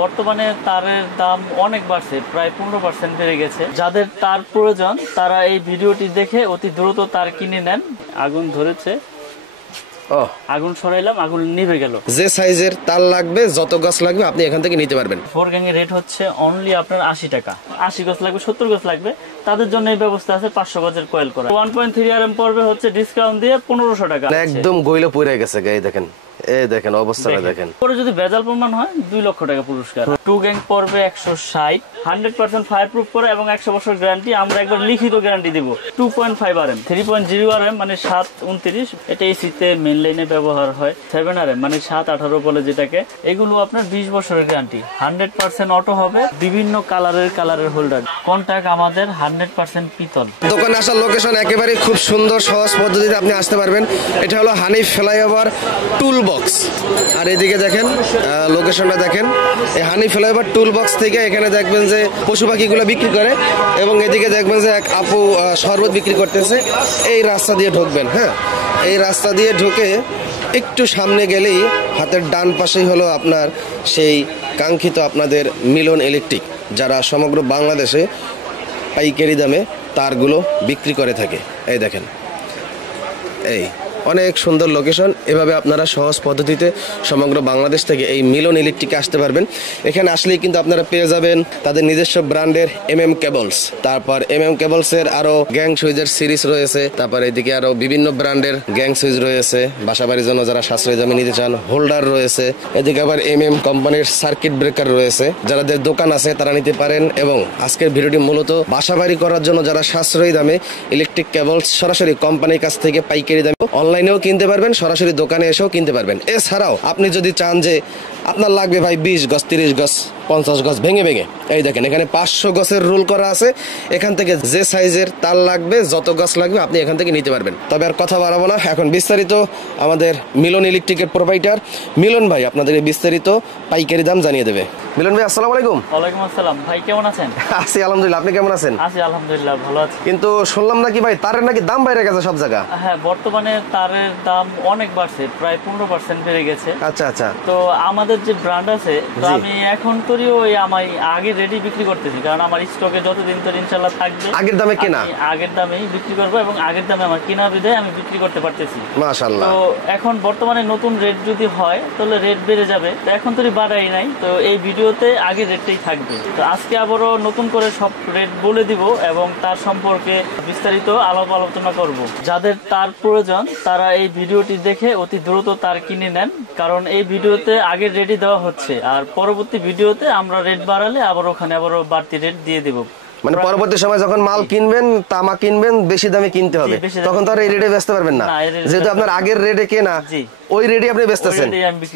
বর্তমানে তারের দাম অনেক বাড়ছে, প্রায় 15% বেড়ে গেছে। যাদের তার প্রয়োজন তারা এই ভিডিওটি দেখে অতি দ্রুত তার কিনে নেন। আগুন ধরেছে, আগুন সরাইলাম, আগুন নিভে গেল। যে সাইজের তার লাগবে, যত গাছ লাগবে আপনি এখান থেকে নিতে পারবেন। 4 গ্যাং এর রেট হচ্ছে অনলি আপনার 80 টাকা। 80 গাছ লাগবে, 70 গাছ লাগবে, তাদের জন্য এই ব্যবস্থা আছে 500 গজের কয়েল করা। 1.3 RM পড়বে হচ্ছে ডিসকাউন্ট দিয়ে 1500 টাকা। একদম গইলো পড়ে গেছে গায়ে, দেখেন এই দেখেন অবস্থাটা দেখেন। পরে যদি ভেজাল প্রমাণ হয় 2 লক্ষ টাকা পুরস্কার। 2 গ্যাং পড়বে 160, 100% ফায়ার প্রুফ করে এবং 100 বছর গ্যারান্টি। আমরা একবার লিখিত গ্যারান্টি দিব। 2.5 RM, 3.0 RM মানে 729, এটা এসিতে মেইন লাইনে ব্যবহার হয়। 7 RM মানে 718 বলে যেটাকে, এগুলো আপনার 20 বছরের গ্যারান্টি। 100% অটো হবে, বিভিন্ন কালারের হোল্ডার। কন্টাক্ট আমাদের 100% পিতল। দোকানে আসার লোকেশন একেবারে খুব সুন্দর, সহজ পদ্ধতিতে আপনি আসতে পারবেন। এটা হলো হানিফ ফ্লাইওভার টুল বক্স। আর এদিকে দেখেন লোকেশনটা দেখেন, এই হানিফ ফ্লাইওভার টুল বক্স থেকে এখানে দেখবেন যে পশু পাখিগুলো বিক্রি করে, এবং এদিকে দেখবেন যে এক আপু শরবত বিক্রি করতেছে। এই রাস্তা দিয়ে ঢুকবেন। হ্যাঁ, এই রাস্তা দিয়ে ঢুকে একটু সামনে গেলেই হাতের ডান পাশেই হলো আপনার সেই কাঙ্ক্ষিত আপনাদের মিলন ইলেকট্রিক, যারা সমগ্র বাংলাদেশে পাইকারি দামে তারগুলো বিক্রি করে থাকে। এই দেখেন, এই অনেক সুন্দর লোকেশন। এভাবে আপনারা সহজ পদ্ধতিতে সমগ্র বাংলাদেশ থেকে এই মিলন ইলেকট্রিকে আসতে পারবেন। এখানে আসলেই কিন্তু আপনারা পেয়ে যাবেন তাদের নিজস্ব ব্র্যান্ডের MM কেবলস, তারপর MM কেবলসের আরো গ্যাং সুইচের সিরিজ রয়েছে, তারপর এদিকে আরো বিভিন্ন ব্র্যান্ডের গ্যাং সুইচ রয়েছে, বাসাবাড়ির জন্য যারা সাশ্রয়ী দামে নিতে চান হোল্ডার রয়েছে। এদিকে আবার MM কোম্পানির সার্কিট ব্রেকার রয়েছে, যাদের দোকান আছে তারা নিতে পারেন। এবং আজকের ভিডিওটি মূলত বাসাবাড়ি করার জন্য যারা সাশ্রয়ী দামে ইলেকট্রিক কেবলস সরাসরি কোম্পানির কাছ থেকে পাইকারি দামে অনলাইনেও কিনতে পারবেন, সরাসরি দোকানে এসেও কিনতে পারবেন। এছাড়াও আপনি যদি চান যে আপনার লাগবে ভাই 20 গজ, 30 গজ, 50 গজ ভেঙে ভেঙে, এই দেখেন এখানে 500 গজের রুল করা আছে। এখান থেকে যে সাইজের তার লাগবে, যত গজ লাগবে আপনি এখান থেকে নিতে পারবেন। তবে আর কথা বাড়াবো না, এখন বিস্তারিত আমাদের মিলন ইলেকট্রিকের প্রোভাইডার মিলন ভাই আপনাদের বিস্তারিত পাইকারি দাম জানিয়ে দেবে। মিলন ভাই আসসালামু আলাইকুম। ওয়ালাইকুম আসসালাম। ভাই কেমন আছেন? আছি আলহামদুলিল্লাহ, আপনি কেমন আছেন? আছি আলহামদুলিল্লাহ, ভালো আছি। কিন্তু শুনলাম নাকি ভাই তারের নাকি দাম বাইরে গেছে সব জায়গা? হ্যাঁ, বর্তমানে তারের দাম অনেক বাড়ছে, প্রায় 15% বেড়ে গেছে। আচ্ছা আচ্ছা। তো আমাদের যে ব্র্যান্ড আছে, তো আমি এখন করি ওই আমি আগে রেডি বিক্রি করতেছি, কারণ আমার স্টকে যতদিন তো ইনশাআল্লাহ থাকবে। আগের দামে কেনা, আগের দামেই বিক্রি করবো এবং আগের দামে আমার কেনা বিধায় আমি বিক্রি করতে পারতেছি। মাশাআল্লাহ। তো এখন বর্তমানে নতুন রেট যদি হয় তাহলে রেট বেড়ে যাবে, তো এখন তো বাড়াই নাই, তো এই ভিডিওতে আগের রেটটাই থাকবে। তো আজকে আবারও নতুন করে সব রেট বলে দিব এবং তার সম্পর্কে বিস্তারিত আলোচনা করব। যাদের তার প্রয়োজন তারা এই ভিডিওটি দেখে অতি দ্রুত তার কিনে নেন, কারণ এই ভিডিওতে আগের রেটই দেওয়া হচ্ছে, আর পরবর্তী ভিডিওতে আমরা রেট বাড়ালে আবার ওখানে আবারও বাড়তি রেট দিয়ে দেব। মানে পরবর্তী সময় যখন মাল কিনবেন, তামা কিনবেন, বেশি দামে কিনতে হবে, তখন তো আর এই রেটে বেচতে পারবেন না, যেহেতু আপনার আগের রেটে কেনা ওই রেটে আপনি বেচতেছেন।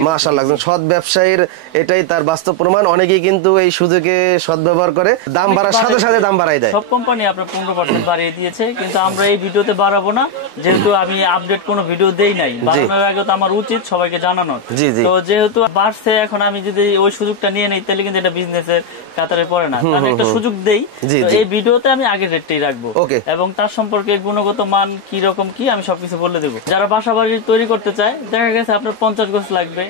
মাশাআল্লাহ, সৎ ব্যবসায়ীর এটাই তার বাস্তব প্রমাণ। অনেকেই কিন্তু এই সুযোগে সদ্ব্যবহার করে, দাম বাড়ার সাথে সাথে দাম বাড়াই দেয়। সব কোম্পানি আপনার 15% বাড়িয়ে দিয়েছে, কিন্তু আমরা এই ভিডিওতে বাড়াবো না, যেহেতু আমি আপডেট কোনো ভিডিও দেই নাই। বাড়ানোর আগে তো আমার উচিত সবাইকে জানানো। তো যেহেতু বাড়ছে, এখন আমি যদি ওই সুযোগটা নিয়ে নেই তাহলে কিন্তু এটা বিজনেসের কাতারে পড়ে না। আমি একটা সুযোগ দেই, এই ভিডিওতে আমি আগের রেটটাই রাখবো এবং তার সম্পর্কে গুণগত মান কি রকম কি আমি সবকিছু বলে দেবো। যারা বাসা বাড়ি তৈরি করতে চায়, দেখা গেছে আপনার 50 গজ লাগবে,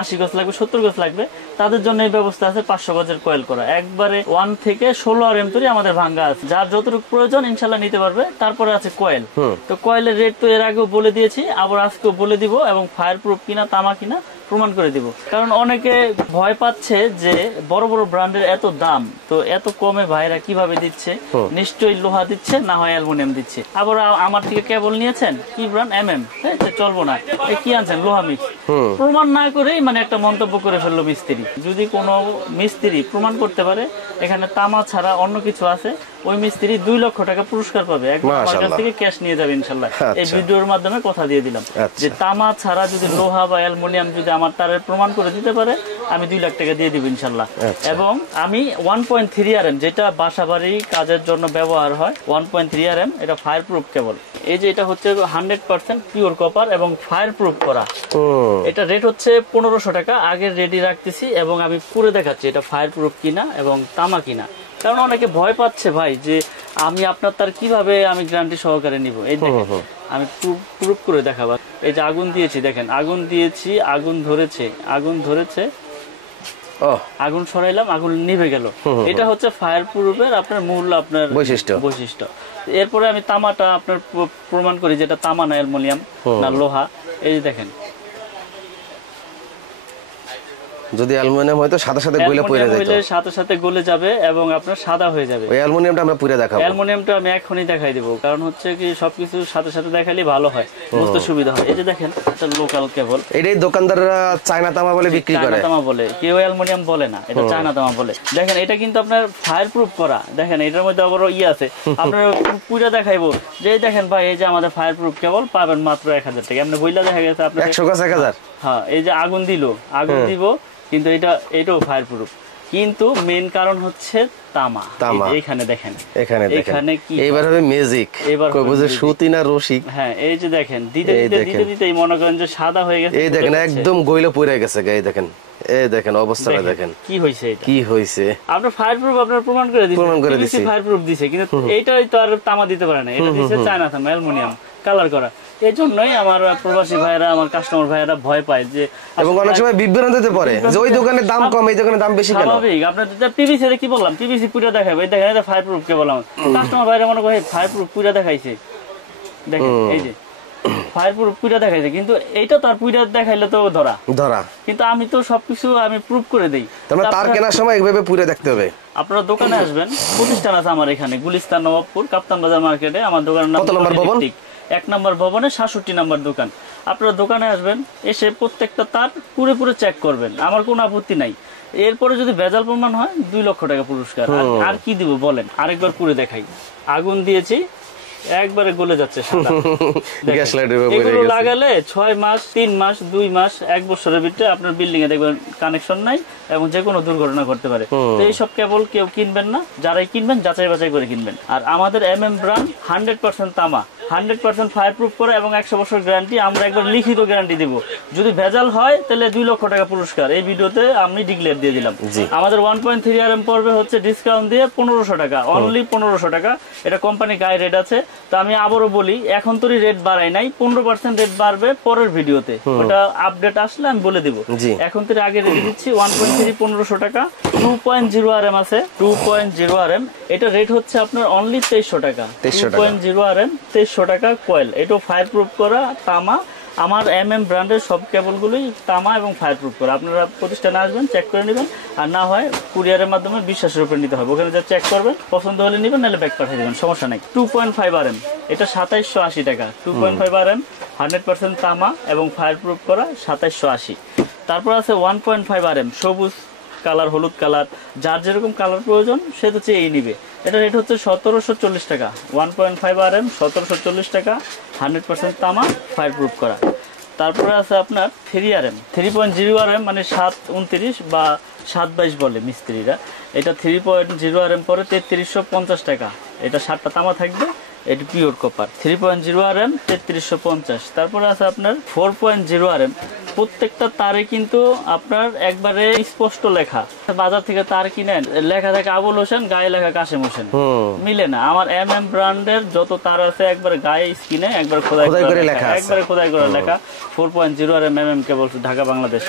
80 গজ লাগবে, 70 গজ লাগবে, তাদের জন্য এই ব্যবস্থা আছে 500 গজের কয়েল করা। একবারে 1 থেকে 16 RM তৈরি আমাদের ভাঙ্গা আছে, যার যতটুকু প্রয়োজন ইনশাল্লাহ নিতে পারবে। তারপরে আছে কয়েল। তো কয়েলের রেট তো এর আগেও বলে দিয়েছি, আবার আজকেও বলে দিব, এবং ফায়ার প্রুফ কিনা তামা কিনা প্রমাণ করে দিব। কারণ অনেকে ভয় পাচ্ছে যে বড় বড় ব্র্যান্ডের এত দাম, তো এত কমে ভাইরা কিভাবে দিচ্ছে, নিশ্চয়ই লোহা দিচ্ছে, না হয় অ্যালুমিনিয়াম দিচ্ছে। আবার আমার থেকে কেবল নিয়েছেন কি ব্র্যান্ড MM, চলবো না, কি আনছেন লোহা মিক্স। প্রমাণ না করেই মানে একটা মন্তব্য করে ফেললো মিস্ত্রি। যদি কোনো মিস্ত্রি প্রমাণ করতে পারে এখানে তামা ছাড়া অন্য কিছু আছে, ওই মিস্ত্রি 2 লক্ষ টাকা পুরস্কার পাবে, একবার আমার কাছ থেকে ক্যাশ নিয়ে যাবে ইনশাল্লাহ। এই ভিডিওর মাধ্যমে কথা দিয়ে দিলাম যে তামা ছাড়া যদি লোহা বা অ্যালুমিনিয়াম যদি আমার তারের প্রমাণ করে দিতে পারে, আমি 2 লাখ টাকা দিয়ে দিব ইনশাল্লাহ। এবং আমি 1.3 RM, যেটা বাসা বাড়ি কাজের জন্য ব্যবহার হয়, 1.3 RM, এটা ফায়ার প্রুফ কেবল। এই যে এটা হচ্ছে 100% পিওর কপার এবং ফায়ার প্রুফ করা। এটা রেট হচ্ছে 1500 টাকা, আগের রেডি রাখতেছি এবং আমি পুরো দেখাচ্ছি এটা ফায়ার প্রুফ কিনা এবং তামা কিনা। কারণ অনেকে ভয় পাচ্ছে ভাই যে আমি আপনার তার কিভাবে আমি গ্যারান্টি সহকারে নিব। এই দেখেন আমি প্রুফ করে দেখাবো। এই যে আগুন দিয়েছি, দেখেন আগুন দিয়েছি, আগুন ধরেছে, আগুন ধরেছে, আগুন সরাইলাম, আগুন নিভে গেল। এটা হচ্ছে ফায়ার প্রুফের আপনার মূল আপনার বৈশিষ্ট্য। এরপরে আমি তামাটা আপনার প্রমাণ করি, যেটা তামা না অ্যালুমিনিয়াম না লোহা। এই যে দেখেন, যদি অ্যালুমিনিয়াম হয় তো সাথে সাথে গলে পড়ে যাবে, সাথে সাথে গলে যাবে এবং আপনার সাদা হয়ে যাবে। ওই অ্যালুমিনিয়ামটা আমরা পুরো দেখাবো। অ্যালুমিনিয়ামটা আমি এখনই দেখাই দেব, কারণ হচ্ছে কি সবকিছু সাথে সাথে দেখালে ভালো হয়, বুঝতে সুবিধা হয়। এই যে দেখেন, এটা লোকাল কেবল। এটাই দোকানদাররা চায়না তামা বলে বিক্রি করে। চায়না তামা বলে, কেউ অ্যালুমিনিয়াম বলে না, এটা চায়না তামা বলে। দেখেন, এটা কিন্তু আপনার ফায়ার প্রুফ করা। দেখেন, এটার মধ্যে আবার আছে, আপনার পুরো দেখাইবো যে দেখেন ভাই, এই যে আমাদের ফায়ার প্রুফ কেবল পাবেন মাত্র 1000 টাকা। এমনি বইলা দেখা গেছে আপনার 100 গাছ 1000। হ্যাঁ, এই যে আগুন দিব, কিন্তু এটাও ফায়ার প্রুফ। কিন্তু মেন কারণ হচ্ছে তামা। এখানে দেখেন, এখানে কি এবার হবে ম্যাজিক, এবার বুঝে সুতি না রশি। হ্যাঁ, এই যে দেখেন, দিতে মনে করেন যে সাদা হয়ে গেছে। এই দেখেন, একদম গইলে পড়ে গেছে। এই দেখেন, এই দেখেন অবস্থাটা দেখেন কি হইছে। এটা কি হইছে, আপনার ফায়ার প্রুফ আপনার প্রমাণ করে দিয়েছে, ফায়ার প্রুফ দিছে, কিন্তু এইটাই তো আর তামা দিতে পারে না। এটা দিছে চায়না তামা, অ্যালুমিনিয়াম কালার করা। এই জন্যই আমার প্রবাসী ভাইরা, আমার কাস্টমার ভাইরা ভয় পায় যে, এবং অনেক সময় বিভ্রান্তিতে পড়ে যে ওই দোকানে দাম কম, এই দোকানে দাম বেশি কেন। স্বাভাবিক, আপনার পিভিসি কি বললাম, পিভিসি পুরো দেখাবো। এই দেখেন, এটা ফায়ার প্রুফ কে বললাম, কাস্টমার ভাইরা মনে করে ফায়ার প্রুফ পুরো দেখাইছে। দেখেন, এই যে ফায়ার প্রুফ পুরো দেখাইছে, কিন্তু এইটা তার পুরো দেখাইলে তো ধরা, কিন্তু আমি তো সবকিছু আমি প্রুফ করে দেই। তার কেনার সময় এইভাবে পুরো দেখতে হবে। আপনারা দোকানে আসবেন, প্রতিষ্ঠান আছে আমার এখানে, গুলিস্তান, নবাবপুর, কাপ্তান বাজার মার্কেটে। আমার দোকানের নাম 1 নম্বর ভবনে 67 নম্বর দোকান। আপনারা দোকানে আসবেন, এসে প্রত্যেকটা তার পুরো চেক করবেন, আমার কোনো আপত্তি নাই। এরপরে যদি ভেজাল প্রমাণ হয় 2 লক্ষ টাকা পুরস্কার। আর কি দিব বলেন? আরেকবার পুরো দেখাই। আগুন দিয়েছি, একবারে গলে যাচ্ছে সাদা। এগুলো লাগালে 6 মাস, 3 মাস, 2 মাস, 1 বছরের ভিতরে আপনার বিল্ডিং এ দেখবেন কানেকশন নাই এবং যে কোনো দুর্ঘটনা ঘটতে পারে। তো এইসব কেবল কেউ কিনবেন না, যারাই কিনবেন যাচাই বাছাই করে কিনবেন। আর আমাদের ব্র্যান্ড 100% তামা, 100% ফায়ার প্রুফ করা এবং 100 বছর গ্যারান্টি। আমরা একবার লিখিত গ্যারান্টি দিব, যদি ভেজাল হয় তাহলে 2 লক্ষ টাকা পুরস্কার। এই ভিডিওতে আমি ডিক্লেয়ার দিয়ে দিলাম। আমাদের 1.3 RM পড়বে হচ্ছে ডিসকাউন্ট দিয়ে 1500 টাকা, অনলি 1500 টাকা। এটা কোম্পানি গায়ে রেট আছে। তো আমি আবারও বলি, এখন তো রেট বাড়াই নাই, 15% রেট বাড়বে পরের ভিডিওতে, ওটা আপডেট আসলে আমি বলে দিব। এখন তো আগে রেট দিচ্ছি 1.3 1500 টাকা। 2.0 RM আছে, 2.0 RM। এটা রেট হচ্ছে আপনার অনলি 2300 টাকা। 2.0 RM 2300 টাকা কয়েল। এটা ফায়ার প্রুফ করা তামা। আমার ব্র্যান্ডের সব কেবলগুলোই তামা এবং ফায়ার প্রুফ করা। আপনারা প্রতিষ্ঠানে আসবেন, চেক করে নেবেন, আর না হয় কুরিয়ারের মাধ্যমে বিশ্বাসের উপর নিতে হবে। ওখানে যা চেক করবেন, পছন্দ হলে নেবেন, নাহলে ব্যাক পাঠিয়ে দেবেন, সমস্যা নেই। 2.5 RM, এটা 2780 টাকা। 2.5 RM 100% তামা এবং ফায়ার প্রুফ করা 2780। তারপর আছে 1.5 RM সবুজ কালার, হলুদ কালার, যার যেরকম কালার প্রয়োজন সে তো চেয়ে নিবে। এটা রেট হচ্ছে 1740 টাকা। 1.5 RM 1740 টাকা, 100% তামা, ফায়ার প্রুফ করা। তারপরে আছে আপনার 3 RM, 3.0 RM মানে 729 বা 722 বলে মিস্ত্রিরা। এটা 3.0 RM পরে 3350 টাকা। এটা 7টা তামা থাকবে, এটা পিওর কপার। 3.0 RM 3350। তারপরে আছে আপনার 4.0 RM। প্রত্যেকটা তারে কিন্তু আপনার একবারে স্পষ্ট লেখা। বাজার থেকে তার কিনেন, লেখা থাকে আবুল হোসেন, গায়ে লেখা কাশেম হোসেন, মিলে না। আমার ব্র্যান্ডের যত তার আছে একবার গায়ে স্কিনে একবার খোদাই করে লেখা, একবারে খোদাই করে লেখা। 4.0 RM কেবল, ঢাকা বাংলাদেশ।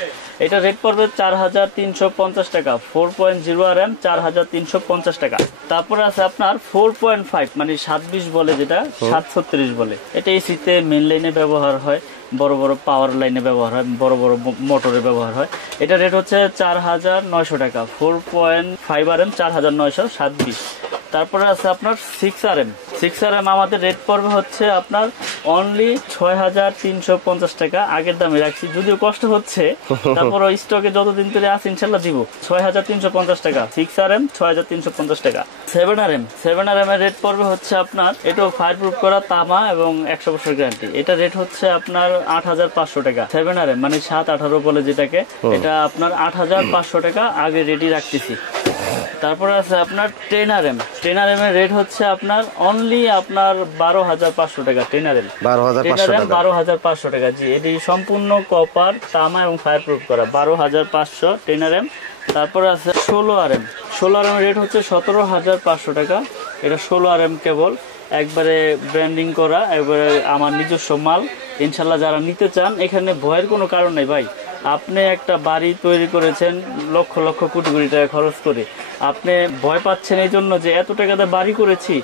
এটা রেট পড়বে 4350 টাকা। 4.0 RM 4350 টাকা। তারপরে আছে আপনার 4.5 মানে 720 বলে, যেটা 736 বলে। এটা এসিতে মেইন লাইনে ব্যবহার হয়, বড় বড় পাওয়ার লাইনে ব্যবহার হয়, বড় বড় মোটরে ব্যবহার হয়। এটা রেট হচ্ছে 4900 টাকা। 4.5 RM 4927। তারপরে আছে আপনার 6 RM। 6 RM আমাদের রেট পড়বে হচ্ছে আপনার অনলি 6350 টাকা। আগের দামে রাখছি, যদিও কষ্ট হচ্ছে, তারপর স্টকে যতদিন ধরে আছে ইনশাল্লাহ দিব। 6350 টাকা 6 RM, 6350 টাকা। 7 RM, 7 RM এর রেট পড়বে হচ্ছে আপনার, এটাও ফায়ার প্রুফ করা তামা এবং 100 বছর গ্যারান্টি। এটা রেট হচ্ছে আপনার 8500 টাকা। 7 RM মানে 718 বলে যেটাকে, এটা আপনার 8500 টাকা আগে রেডি রাখতেছি। তারপরে আছে আপনার 10 RM। 10 RM এর রেট হচ্ছে আপনার অনলি আপনার 12500 টাকা। 10 RM 12500 টাকা। জি, এটি সম্পূর্ণ কপার, তামা এবং ফায়ার প্রুফ করা। 12500 10 RM। তারপরে আছে 16 RM। 16 RM এর রেট হচ্ছে 17500 টাকা। এটা 16 RM কেবল, একবারে ব্র্যান্ডিং করা, একবারে আমার নিজস্ব মাল। ইনশাল্লাহ যারা নিতে চান, এখানে ভয়ের কোনো কারণ নেই ভাই। আপনি একটা বাড়ি তৈরি করেছেন লক্ষ লক্ষ কোটি কোটি টাকা খরচ করে, আপনি ভয় পাচ্ছেন এই জন্য যে এত টাকাতে বাড়ি করেছি,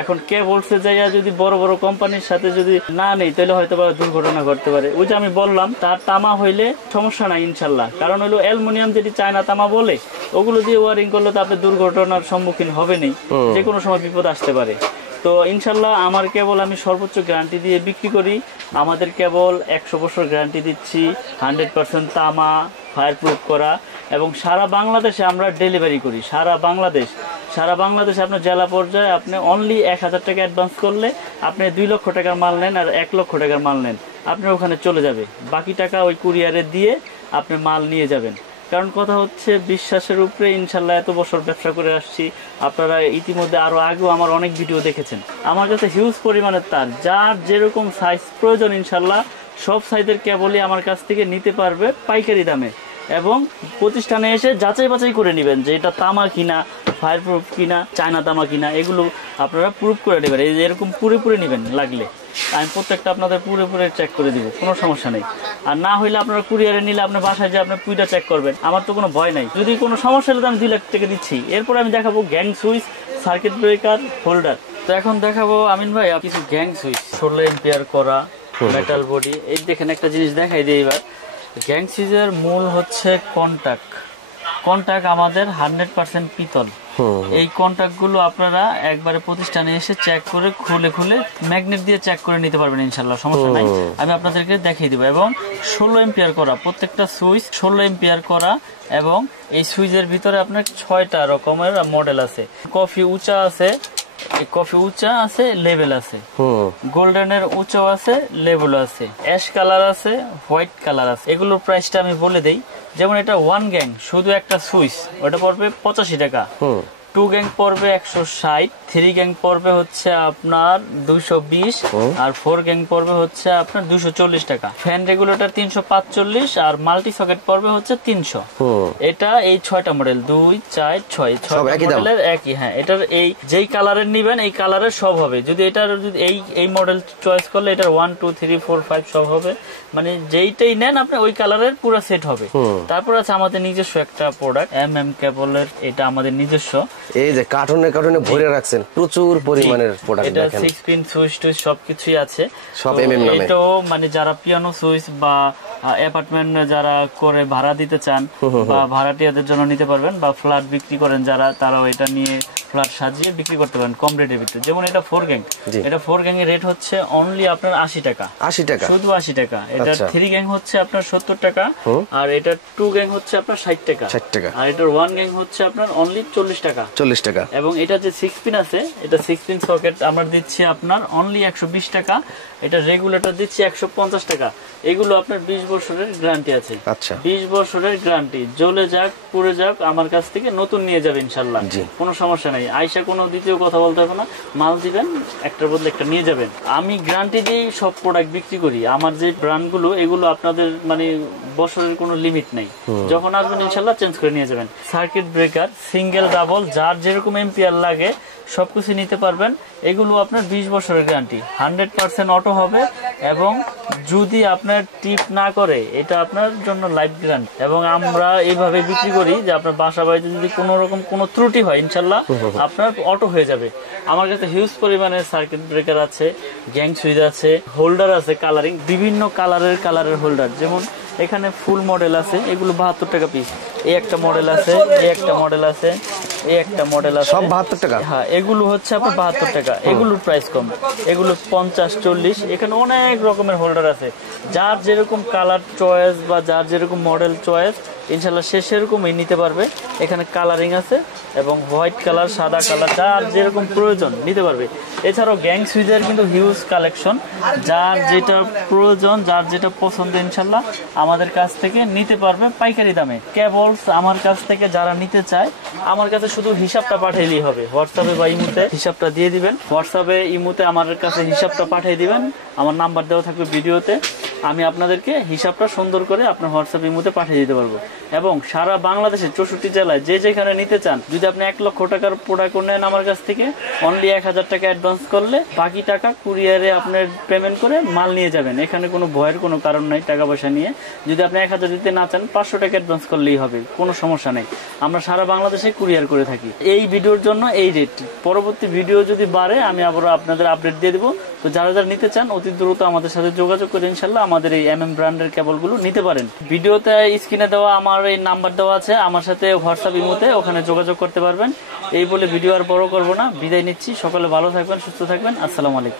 এখন কে বলছে যাইয়া যদি বড় বড় কোম্পানির সাথে যদি না নেই তাহলে হয়তো বা দুর্ঘটনা ঘটতে পারে। ওই যে আমি বললাম তার তামা হইলে সমস্যা নাই ইনশাল্লাহ, কারণ হলো অ্যালুমিনিয়াম যেটি চায়না তামা বলে ওগুলো দিয়ে ওয়ারিং করলে তো আপনি দুর্ঘটনার সম্মুখীন হবেনই, যে কোনো সময় বিপদ আসতে পারে। তো ইনশাল্লাহ আমার কেবল আমি সর্বোচ্চ গ্যারান্টি দিয়ে বিক্রি করি। আমাদের কেবল 100 বছর গ্যারান্টি দিচ্ছি, 100% তামা ফায়ার প্রুফ করা, এবং সারা বাংলাদেশে আমরা ডেলিভারি করি। সারা বাংলাদেশে আপনার জেলা পর্যায়ে আপনি অনলি 1000 টাকা অ্যাডভান্স করলে আপনি 2 লক্ষ টাকার মাল নেন আর 1 লক্ষ টাকার মাল নেন, আপনার ওখানে চলে যাবে। বাকি টাকা ওই কুরিয়ারে দিয়ে আপনি মাল নিয়ে যাবেন। কারণ কথা হচ্ছে বিশ্বাসের উপরে ইনশাল্লাহ এত বছর ব্যবসা করে আসছি। আপনারা ইতিমধ্যে আরো আগেও আমার অনেক ভিডিও দেখেছেন। আমার কাছে হিউজ পরিমাণের তার, যার যেরকম সাইজ প্রয়োজন ইনশাল্লাহ সব সাইজের কেবলই আমার কাছ থেকে নিতে পারবে পাইকারি দামে, এবং প্রতিষ্ঠানে এসে যাচাই বাছাই করে নেবেন যে এটা তামা কিনা, ফায়ার প্রুফ কিনা, চায়না তামা কিনা, এগুলো আপনারা প্রুফ করে নেবেন। এই যে এরকম পুরে নেবেন, লাগলে আমি প্রত্যেকটা আপনাদের পুরে চেক করে দিব, কোনো সমস্যা নেই। আর না হইলে আপনারা কুরিয়ারে নিলে আপনার বাসায় যে আপনার পুইটা চেক করবেন, আমার তো কোনো ভয় নাই। যদি কোনো সমস্যা হলে তো আমি 2 লাখ টাকা দিচ্ছি। এরপরে আমি দেখাবো gang switch, circuit breaker, holder. তো এখন দেখাবো আমিন ভাই কিছু গ্যাং সুইচ 16 এম্পিয়ার করা মেটাল বডি। এই দেখেন একটা জিনিস দেখাই দিই এবার। গ্যাং সুইচের মূল হচ্ছে কন্টাক্ট আমাদের 100% পিতল। এই কন্টাক্ট গুলো আপনারা একবারে প্রতিষ্ঠানে এসে চেক করে খুলে ম্যাগনেট দিয়ে চেক করে নিতে পারবেন ইনশাল্লাহ, সমস্যা নাই। আমি আপনাদেরকে দেখিয়ে দিব। এবং 16 এম্পিয়ার করা, প্রত্যেকটা সুইচ 16 এম্পিয়ার করা, এবং এই সুইচের ভিতরে আপনার 6টা রকমের মডেল আছে। কফি উঁচা আছে, লেভেল আছে, গোল্ডেনের উঁচা আছে, লেভেল আছে, অ্যাশ কালার আছে, হোয়াইট কালার আছে। এগুলোর প্রাইসটা আমি বলে দেই। যেমন এটা 1 গ্যাং শুধু একটা সুইচ, ওটা পড়বে 85 টাকা। 2 গ্যাং পড়বে 160, 3 গ্যাং পড়বে হচ্ছে আপনার 220, আর 4 গ্যাং পড়বে হচ্ছে আপনার 240 টাকা। ফ্যান রেগুলেটর 345, আর মাল্টি সকেট পড়বে হচ্ছে 300। এটা এই 6টা মডেল, 2, 4, 6 মডেলের একই। হ্যাঁ, এটার এই যেই কালারের নিবেন এই কালারের সব হবে। যদি এটার যদি এই মডেল চয়েস করলে এটার 1, 2, 3, 4, 5 সব হবে, মানে যেইটাই নেন আপনি ওই কালারের পুরো সেট হবে। তারপর আছে আমাদের নিজস্ব একটা প্রোডাক্ট কেবলের, এটা আমাদের নিজস্ব। এই যে কার্টুনে ভরে রাখছেন প্রচুর পরিমাণের প্রোডাক্ট, এটা 6 পিন সুইচ টুইচ সবকিছুই আছে সব এমএম নামে। এটাও মানে যারা পিয়ানো সুইচ বা অ্যাপার্টমেন্ট যারা করে ভাড়া দিতে চান বা ভাড়াটিয়াদের জন্য নিতে পারবেন, বা ফ্ল্যাট বিক্রি করেন যারা, তারাও এটা নিয়ে ফ্ল্যাট সাজিয়ে বিক্রি করতে পারেন কম রেটের ভিতরে। যেমন এটা 4 গ্যাং, এটা 4 গ্যাং এর রেট হচ্ছে অনলি আপনার 80 টাকা, শুধু 80 টাকা। এটা 3 গ্যাং হচ্ছে আপনার 70 টাকা, আর এটা 2 গ্যাং হচ্ছে আপনার 60 টাকা, আর এটার 1 গ্যাং হচ্ছে আপনার অনলি 40 টাকা। এবং এটা যে 6 পিন আছে, এটা 6 পিন সকেট আমরা দিচ্ছি আপনার অনলি 120 টাকা। এটা রেগুলেটর দিচ্ছি 150 টাকা। এগুলো আপনার 20 বছরের গ্যারান্টি আছে। 20 বছরের গ্যারান্টি, জ্বলে যাক পুড়ে যাক আমার কাছ থেকে নতুন নিয়ে যাবে ইনশাল্লাহ, কোনো সমস্যা নাই। আইসা কোনো দ্বিতীয় কথা বলতে হবে না, মাল দিবেন একটার বদলে একটা নিয়ে যাবেন। আমি গ্যারান্টি দিয়ে সব প্রোডাক্ট বিক্রি করি। আমার যে ব্র্যান্ডগুলো এগুলো আপনাদের মানে বছরের কোনো লিমিট নেই, যখন আসবেন ইনশাল্লাহ চেঞ্জ করে নিয়ে যাবেন। সার্কিট ব্রেকার সিঙ্গেল ডাবল যার যেরকম এম্পিয়ার লাগে সবকিছু নিতে পারবেন। এগুলো আপনার 20 বছরের গ্যারান্টি, 100% অটো হবে, এবং যদি আপনার টিপ না করে এটা আপনার জন্য লাইফ গ্যারান্টি। এবং আমরা এইভাবে বিক্রি করি যে আপনার বাসা বাড়িতে যদি কোনো রকম কোনো ত্রুটি হয় ইনশাল্লাহ আপনার অটো হয়ে যাবে। আমার কাছে হিউজ পরিমাণের সার্কিট ব্রেকার আছে, গ্যাং সুইচ আছে, হোল্ডার আছে কালারিং, বিভিন্ন কালারের হোল্ডার। যেমন এখানে ফুল মডেল আছে, এগুলো 72 টাকা পিস। এই একটা মডেল আছে, এই একটা মডেল আছে, এই একটা মডেল আছে, সব 72 টাকা। হ্যাঁ, এগুলো হচ্ছে আপনার 72 টাকা। এগুলোর প্রাইস কম, এগুলো 50, 40। এখানে অনেক রকমের হোল্ডার আছে, যার যেরকম কালার চয়েস বা যার যেরকম মডেল চয়েস ইনশাল্লাহ সে সেরকমই নিতে পারবে। এখানে কালারিং আছে, এবং হোয়াইট কালার, সাদা কালার, যার যেরকম প্রয়োজন নিতে পারবে। এছাড়াও গ্যাং সুইচের কিন্তু হিউজ কালেকশন, যার যেটা প্রয়োজন, যার যেটা পছন্দ ইনশাল্লাহ আমাদের কাছ থেকে নিতে পারবে পাইকারি দামে। কেবলস আমার কাছ থেকে যারা নিতে চায় আমার কাছে শুধু হিসাবটা পাঠাইলেই হবে। হোয়াটসঅ্যাপে বা ইমুতে হিসাবটা দিয়ে দিবেন, হোয়াটসঅ্যাপে ইমুতে আমার কাছে হিসাবটা পাঠিয়ে দিবেন। আমার নাম্বার দেওয়া থাকবে ভিডিওতে। আমি আপনাদেরকে হিসাবটা সুন্দর করে আপনার হোয়াটসঅ্যাপ ইমোতে পাঠিয়ে দিতে পারবো। এবং সারা বাংলাদেশের 64 জেলায় যে যেখানে নিতে চান, যদি আপনি 1 লক্ষ টাকার প্রোডাক্ট নেন আমার কাছ থেকে, অনলি 1000 টাকা অ্যাডভান্স করলে বাকি টাকা কুরিয়ারে আপনার পেমেন্ট করে মাল নিয়ে যাবেন। এখানে কোনো ভয়ের কোনো কারণ নাই টাকা পয়সা নিয়ে। যদি আপনি 1000 দিতে না চান 500 টাকা অ্যাডভান্স করলেই হবে, কোনো সমস্যা নেই। আমরা সারা বাংলাদেশে কুরিয়ার করে থাকি। এই ভিডিওর জন্য এই রেট, পরবর্তী ভিডিও যদি বাড়ে আমি আবার আপনাদের আপডেট দিয়ে দেবো। তো যারা যারা নিতে চান অতি দ্রুত আমাদের সাথে যোগাযোগ করে ইনশাল্লাহ আমাদের এই MM ব্র্যান্ডের কেবলগুলো নিতে পারেন। ভিডিওতে স্ক্রিনে দেওয়া আমার এই নাম্বার দেওয়া আছে, আমার সাথে হোয়াটসঅ্যাপ ইমোতে ওখানে যোগাযোগ করতে পারবেন। এই বলে ভিডিও আর বড় করবো না, বিদায় নিচ্ছি। সকলে ভালো থাকবেন, সুস্থ থাকবেন। আসসালামু আলাইকুম।